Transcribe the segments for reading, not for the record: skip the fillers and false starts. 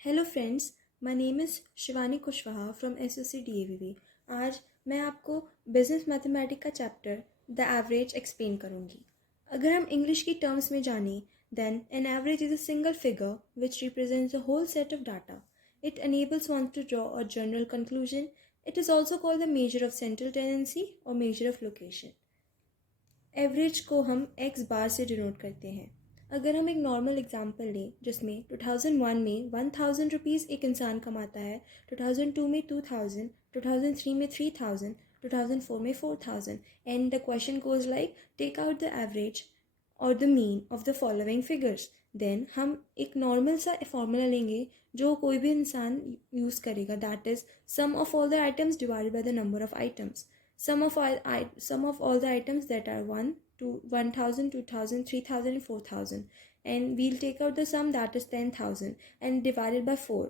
Hello friends, my name is Shivani Kushwaha from SOC DAVV. आज मैं आपको बिजनेस मैथमेटिक्स का चैप्टर द एवरेज एक्सप्लेन करूँगी। अगर हम इंग्लिश की टर्म्स में जानें, then an average is a single figure which represents a whole set of data. It enables one to draw a general conclusion. It is also called the measure of central tendency or measure of location. Average को हम x बार से denote करते हैं। अगर हम एक normal example लें जिसमें 2001 में 1000 रुपीज़ एक इंसान कमाता है, 2002 में 2000, 2003 में 3000, 2004 में 4000 and the question goes like take out the average और the mean of the following figures. Then हम एक नॉर्मल सा फॉर्मूला लेंगे जो कोई भी इंसान यूज़ करेगा, that is sum of all the items divided by the number of items. Sum of all the items that are 1 to 1000, 2000, 3000 and 4000, and we'll take out the sum that is 10,000 and divided by 4.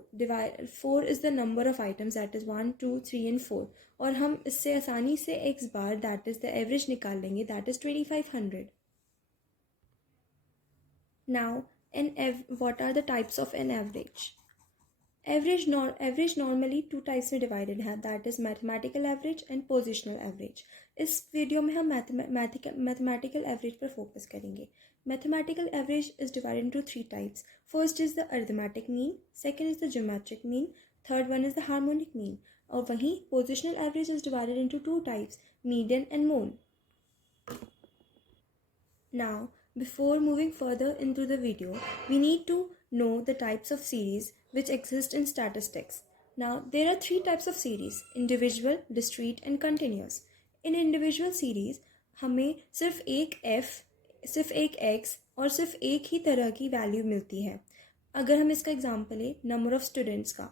4 is the number of items, that is 1 2 3 and 4. और हम इससे आसानी से x bar that is the average निकाल लेंगे, that is 2500. Now what are the types of an average? Average normally two types में divided है, that is mathematical average and positional average. इस वीडियो में हम मैथमेटिकल एवरेज पर focus करेंगे. Mathematical average is divided into three types. First is the arithmetic mean, second is the geometric mean, third one is the harmonic mean. और वहीं positional average is divided into two types, median and मोन. Now, before moving further into the video, we need to know the types of series which exist in statistics. Now, there are three types of series: individual, discrete and continuous. In individual series, हमें सिर्फ एक f, सिर्फ एक x और सिर्फ एक ही तरह की वैल्यू मिलती है. अगर हम इसका एग्जाम्पल लें नंबर ऑफ स्टूडेंट्स का,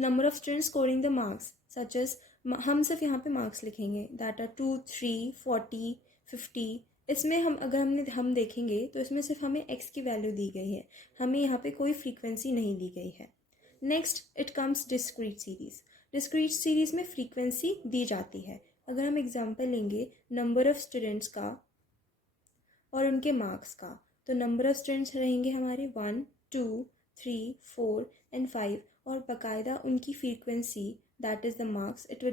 number of students scoring the marks such as, हम सिर्फ यहाँ पे मार्क्स लिखेंगे, दैट आर 2 3 40 50. इसमें हम देखेंगे तो इसमें सिर्फ हमें x की वैल्यू दी गई है, हमें यहाँ पे कोई फ्रीक्वेंसी नहीं दी गई है. Next it comes discrete series. Discrete series में फ्रीक्वेंसी दी जाती है. अगर हम एग्जांपल लेंगे नंबर ऑफ स्टूडेंट्स का और उनके मार्क्स का, तो नंबर ऑफ स्टूडेंट्स रहेंगे हमारे 1 2 3 4 एंड 5 और बाकायदा उनकी frequency that is the marks it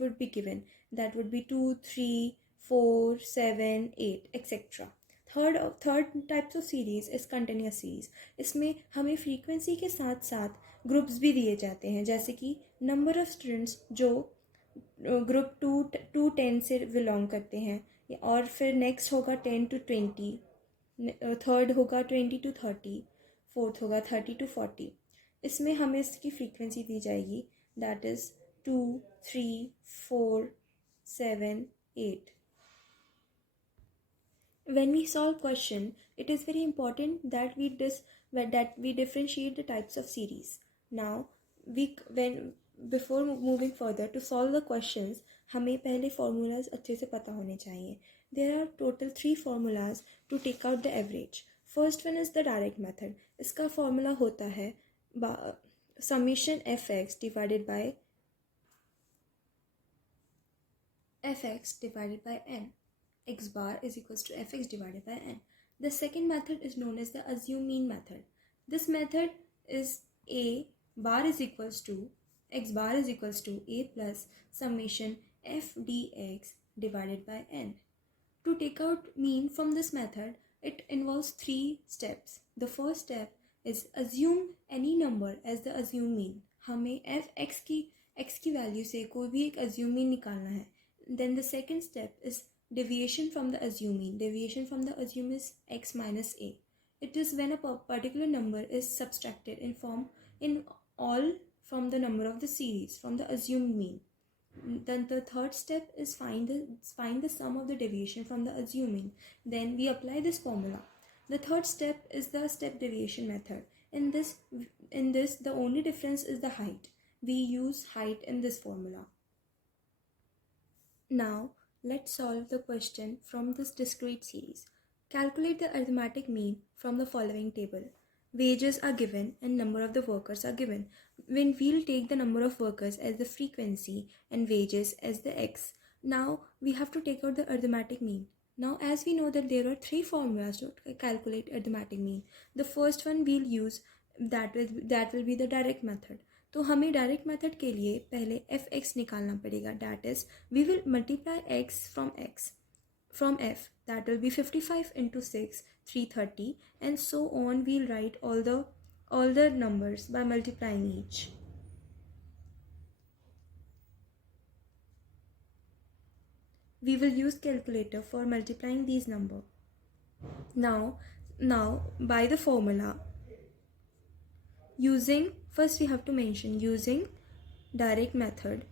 would be given, that would be 2 3 4 7 8 etcetera. Third types of series is continuous series. इसमें हमें फ्रीक्वेंसी के साथ साथ ग्रुप्स भी दिए जाते हैं, जैसे कि नंबर ऑफ स्टूडेंट्स जो ग्रुप 2 10 से बिलोंग करते हैं, और फिर नेक्स्ट होगा 10 to 20, थर्ड होगा 20 to 30, फोर्थ होगा 30 to 40. इसमें हमें इसकी फ्रीक्वेंसी दी जाएगी, that is 2 3 4 7 8. When we solve question, it is very important that we differentiate the types of series. Now, before moving further to solve the questions, हमें पहले formulas अच्छे से पता होने चाहिए. There are total 3 formulas to take out the average. First one is the direct method. इसका formula होता है summation fx divided by n. X bar is equals to fx divided by n. The second method is known as the assume mean method. This method is a bar is equals to x bar is equals to a plus summation f dx divided by n. To take out mean from this method, it involves 3 steps. The first step is assume any number as the assume mean. हमें x की value से कोई भी एक assume mean निकालना है. Then the second step is deviation from the assume mean. Deviation from the assume is x minus a. It is when a particular number is subtracted in all from the number of the series from the assumed mean. Then the third step is find the sum of the deviation from the assumed mean. Then we apply this formula. The third step is the step deviation method. In this the only difference is the height. We use height in this formula. Now, let's solve the question from this discrete series. Calculate the arithmetic mean from the following table. Wages are given and number of the workers are given. When we'll take the number of workers as the frequency and wages as the x. Now, we have to take out the arithmetic mean. Now, as we know that there are 3 formulas to calculate arithmetic mean. The first one we'll use that will be the direct method. तो हमें direct method के लिए पहले F X निकालना पड़ेगा. That is we will multiply X from f, that will be 55 into 6 330, and so on. We'll write all the numbers by multiplying each. We will use calculator for multiplying these numbers. Now by the formula, first we have to mention using direct method,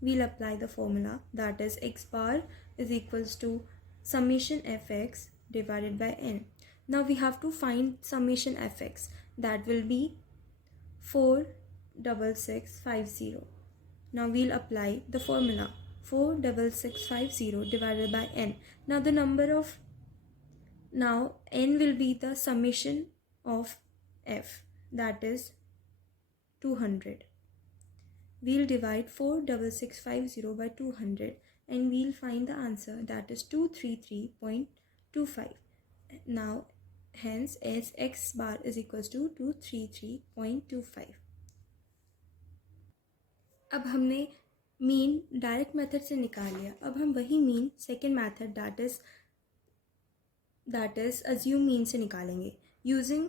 we'll apply the formula, that is x bar is equals to summation fx divided by n. Now we have to find summation fx, that will be 46650. Now we'll apply the formula 46650 divided by n. Now n will be the summation of f, that is 200. We'll divide 46650 by 200 and we'll find the answer, that is 233.25. Now hence as x bar is equals to 233.25. अब हमने mean direct method से निकाल लिया. अब हम वही mean second method that is assume mean से निकालेंगे यूजिंग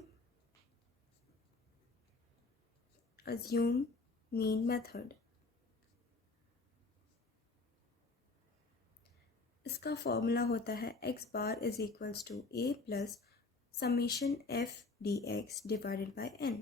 अज्यूम मीन मेथड. इसका फॉर्मूला होता है x bar is equals to a plus summation f dx divided by n.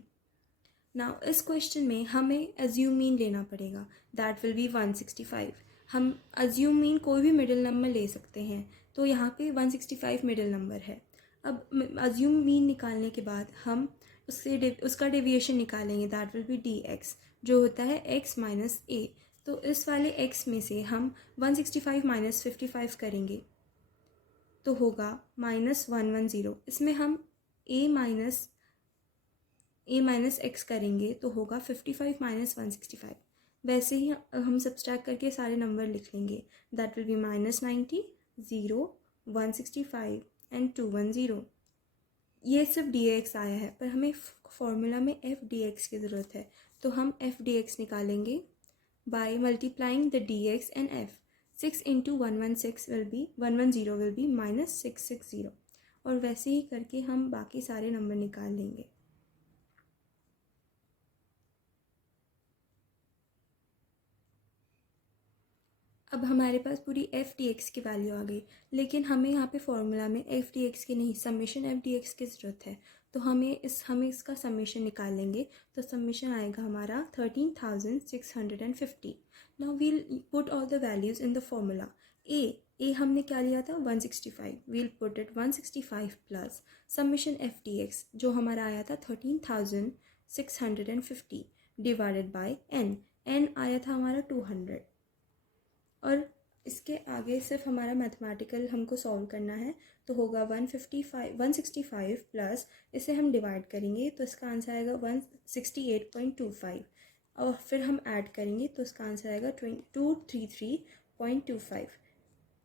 Now इस क्वेश्चन में हमें अज्यूम मीन लेना पड़ेगा, दैट विल बी 165. हम अज्यूम मीन कोई भी मिडिल नंबर ले सकते हैं, तो यहाँ पे 165 मिडिल नंबर है. अब अज्यूम मीन निकालने के बाद हम उसका डेविएशन निकालेंगे, दैट विल बी dx, जो होता है x माइनस a. तो इस वाले x में से हम 165 माइनस 55 करेंगे तो होगा -110. इसमें हम a माइनस x करेंगे तो होगा 55 माइनस 165. वैसे ही हम सब्सट्रैक्ट करके सारे नंबर लिख लेंगे, दैट विल बी -90 0 165 एंड 210. ये सिर्फ dx आया है, पर हमें फॉर्मूला में f dx की ज़रूरत है, तो हम f dx निकालेंगे by multiplying the dx and f. 6 into 110 will be -660. और वैसे ही करके हम बाकी सारे नंबर निकाल लेंगे. अब हमारे पास पूरी एफ डी एक्स की वैल्यू आ गई, लेकिन हमें यहाँ पे फॉर्मूला में एफ डी एक्स की नहीं, समेशन एफ डी एक्स की ज़रूरत है. तो हमें इसका समेशन निकाल लेंगे, तो समेशन आएगा हमारा 13,650. Now we'll put all the values in the formula. ए हमने क्या लिया था 165, we'll put it 165 plus summation F D X जो हमारा आया था 13,650 डिवाइडेड बाय एन आया था हमारा 200. और इसके आगे सिर्फ हमारा मैथमेटिकल हमको सॉल्व करना है, तो होगा 165 प्लस इसे हम डिवाइड करेंगे तो इसका आंसर आएगा 168.25. और फिर हम ऐड करेंगे तो इसका आंसर आएगा 233.25.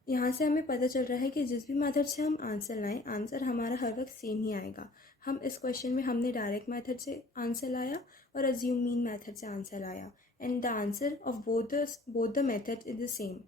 यहाँ से हमें पता चल रहा है कि जिस भी मेथड से हम आंसर लाएं, आंसर हमारा हर वक्त सेम ही आएगा. हम इस क्वेश्चन में हमने डायरेक्ट मेथड से आंसर लाया और अज्यूम मीन मेथड से आंसर लाया, and the answer of both the methods is the same.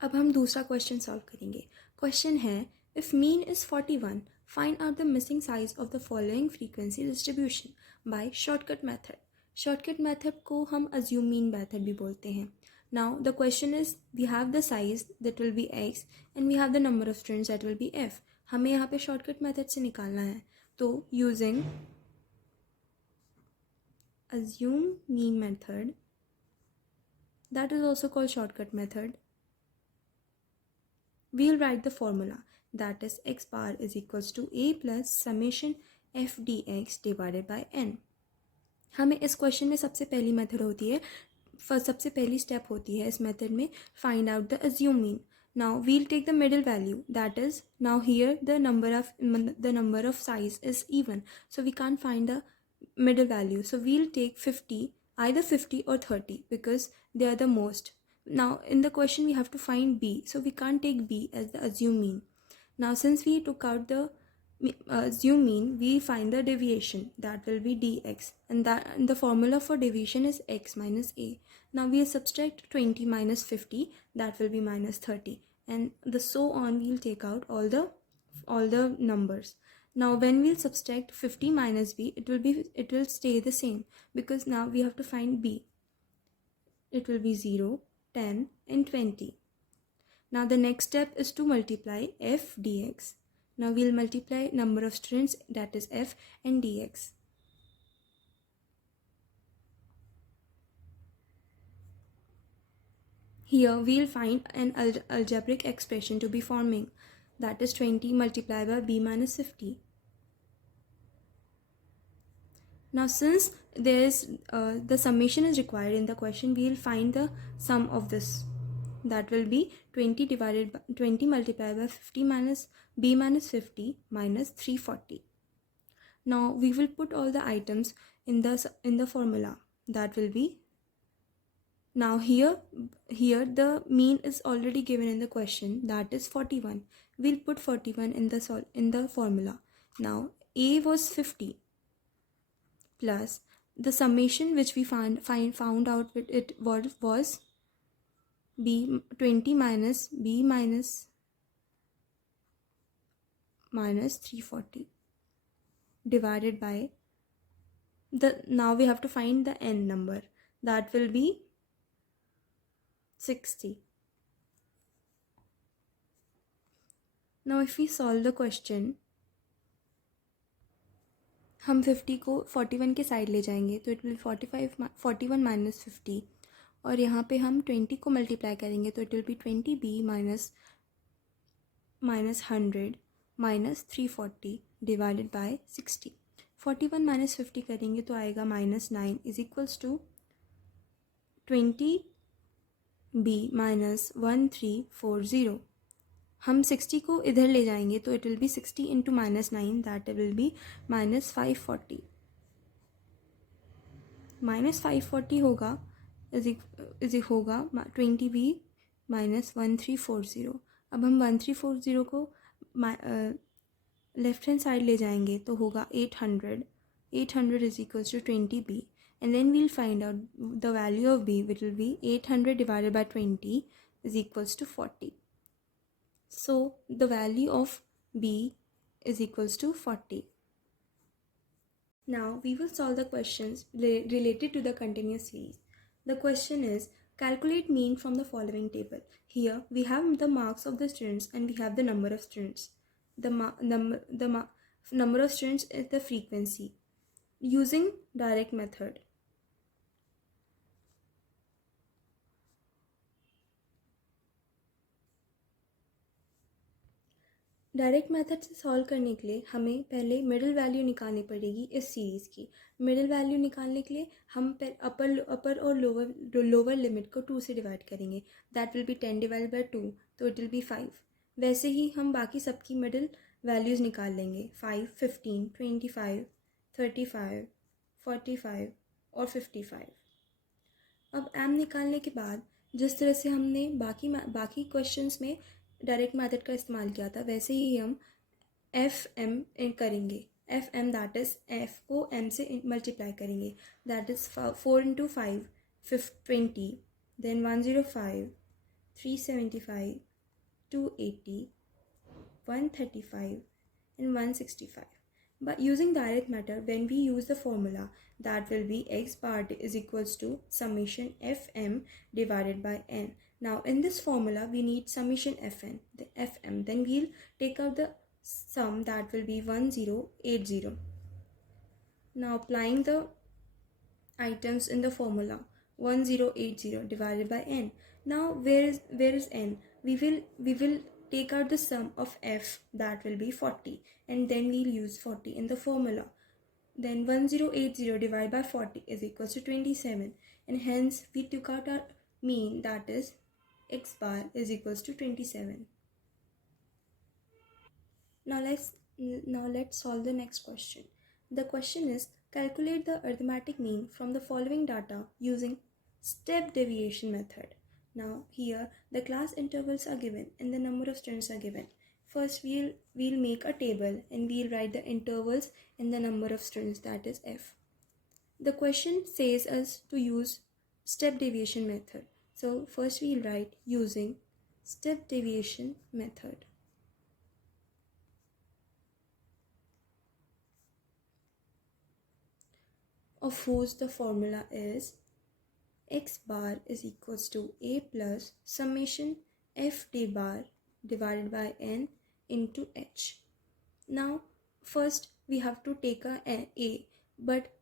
अब हम दूसरा क्वेश्चन सॉल्व करेंगे. क्वेश्चन है if mean is 41, find out the missing size of the following frequency distribution by shortcut method. Shortcut method को हम assume mean method भी बोलते हैं. Now the question is we have the size that will be x and we have the number of students that will be f. हमें यहाँ पे shortcut method से निकालना है, तो using assume mean method, that is also called shortcut method, we'll write the formula, that is x bar is equals to a plus summation f dx divided by n. हमें इस question में सबसे पहली method होती है, सबसे पहली step होती है इस मेथड में find out the assume mean. Now we'll take the middle value, that is now here the number of size is even, so we can't find the middle value, so we'll take 50, either 50 or 30 because they are the most. Now in the question we have to find b, so we can't take b as the assume mean. Now since we took out the assume mean, we find the deviation, that will be dx, and the formula for deviation is x minus a. Now we'll subtract 20 minus 50, that will be minus 30, and the so on we'll take out all the numbers. Now when we'll subtract 50 minus b, it will stay the same, because now we have to find b. It will be 0, 10 and 20. Now the next step is to multiply f dx. Now we'll multiply number of students, that is f, and dx. Here we'll find an algebraic expression to be forming, that is 20 multiplied by b minus 50. Now since there is the summation is required in the question, we will find the sum of this. That will be 20 multiplied by 50 minus b minus 50 minus 340. Now we will put all the items in the formula. That will be, now here the mean is already given in the question, that is 41. We'll put 41 in the formula. Now a was 50 plus the summation which we found out with it was b 20 minus b minus 340 divided by now we have to find the n number, that will be 60. Now if we solve the question, हम 50 को 41 के side ले जाएंगे तो it will 41 minus 50, और यहाँ पे हम 20 को मल्टीप्लाई करेंगे तो it will be 20b minus 100 minus 340 divided by 60. 41 minus 50 करेंगे तो आएगा minus 9 is equals to 20b minus 1340. हम 60 को इधर ले जाएंगे तो it will be 60 into minus 9, that will be minus 540. Minus 540 होगा होगा 20b माइनस 1340. अब हम 1340 को लेफ्ट हैंड साइड ले जाएंगे तो होगा 800 is equals to 20b, and then we'll find out the value of b, which will be 800 divided by 20 is equals to 40. So the value of b is equals to 40. Now we will solve the questions related to the continuous series. The question is, calculate mean from the following table. Here we have the marks of the students and we have the number of students. The number of students is the frequency. Using direct method. Direct method से solve करने के लिए हमें पहले middle value निकालनी पड़ेगी इस series की. मिडिल वैल्यू निकालने के लिए हम अपर और लोअर लिमिट को 2 से डिवाइड करेंगे. That will B 10 divide by 2, तो इट विल बी 5. वैसे ही हम बाकी सबकी मिडिल वैल्यूज़ निकाल लेंगे. 5, 15, 25, 35, 45 और 55. अब एम निकालने के बाद जिस तरह से हमने बाकी क्वेश्चंस में डायरेक्ट मेथड का इस्तेमाल किया था, वैसे ही हम एफ एम करेंगे. F M that is F को एम से मल्टीप्लाई करेंगे. That is 4 into 5 20, then 105, 375, 280, 135 and 165. But using direct method, when we use the formula, that will be x bar is equals to summation fm divided by n. Now in this formula we need summation fn, the fm, then we'll take out the sum, that will be 1080. Now applying the items in the formula, 1080 divided by n. Now where is n? We will take out the sum of f, that will be 40, and then we'll use 40 in the formula. Then 1080 divided by 40 is equals to 27, and hence we took out our mean, that is x bar is equals to 27. Now let's solve the next question. The question is, calculate the arithmetic mean from the following data using step deviation method. Now here the class intervals are given and the number of students are given. First, we'll make a table and we'll write the intervals and the number of strings, that is f. The question says us to use step deviation method. So first we'll write using step deviation method. Of whose the formula is x bar is equals to a plus summation f d bar divided by n into h. Now first we have to take a, but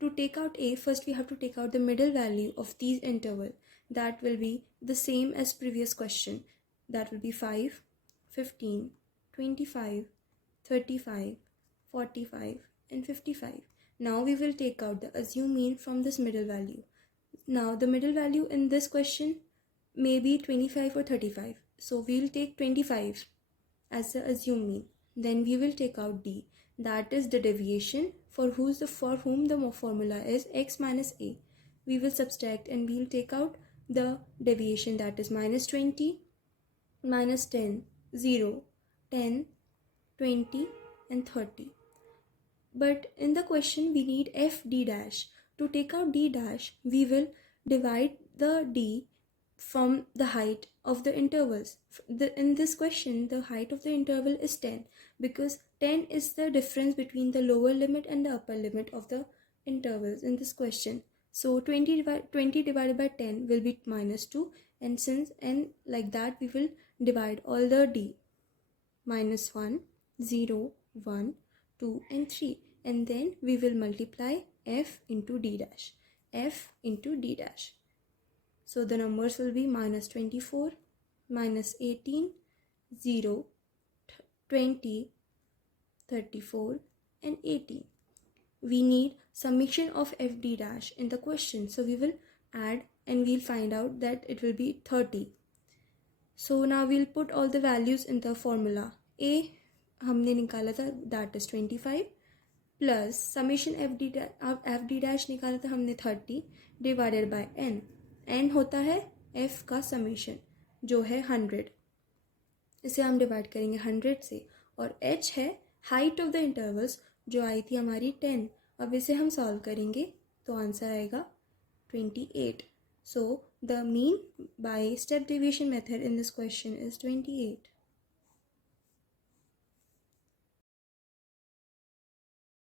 to take out a, first we have to take out the middle value of these interval. That will be the same as previous question. That will be 5, 15, 25, 35, 45 and 55. Now we will take out the assumed mean from this middle value. Now the middle value in this question may be 25 or 35. So we will take 25 as the assumed mean. Then we will take out d, that is the deviation for whom the formula is x minus a. We will subtract and we will take out the deviation, that is minus 20, minus 10, 0, 10, 20 and 30. But in the question we need f d dash. To take out d dash, we will divide the d from the height of the intervals. In this question, the height of the interval is 10 because 10 is the difference between the lower limit and the upper limit of the intervals in this question. So 20 divided by 10 will be minus 2, and like that we will divide all the d. Minus 1, 0, 1, 2 and 3, and then we will multiply f into d dash. F into d dash. So the numbers will be minus 24, minus 18, 0, 20, 34 and 18. We need summation of f d dash in the question. So we will add and we'll find out that it will be 30. So now we'll put all the values in the formula. A हमने निकाला था, that is 25, plus summation f d dash निकाला था हमने 30 divided by n. n होता है f का summation जो है 100. इसे हम डिवाइड करेंगे 100 से, और h है हाइट ऑफ द इंटरवल्स जो आई थी हमारी 10. अब इसे हम सॉल्व करेंगे तो आंसर आएगा 28. So the mean by step deviation method in this question is 28.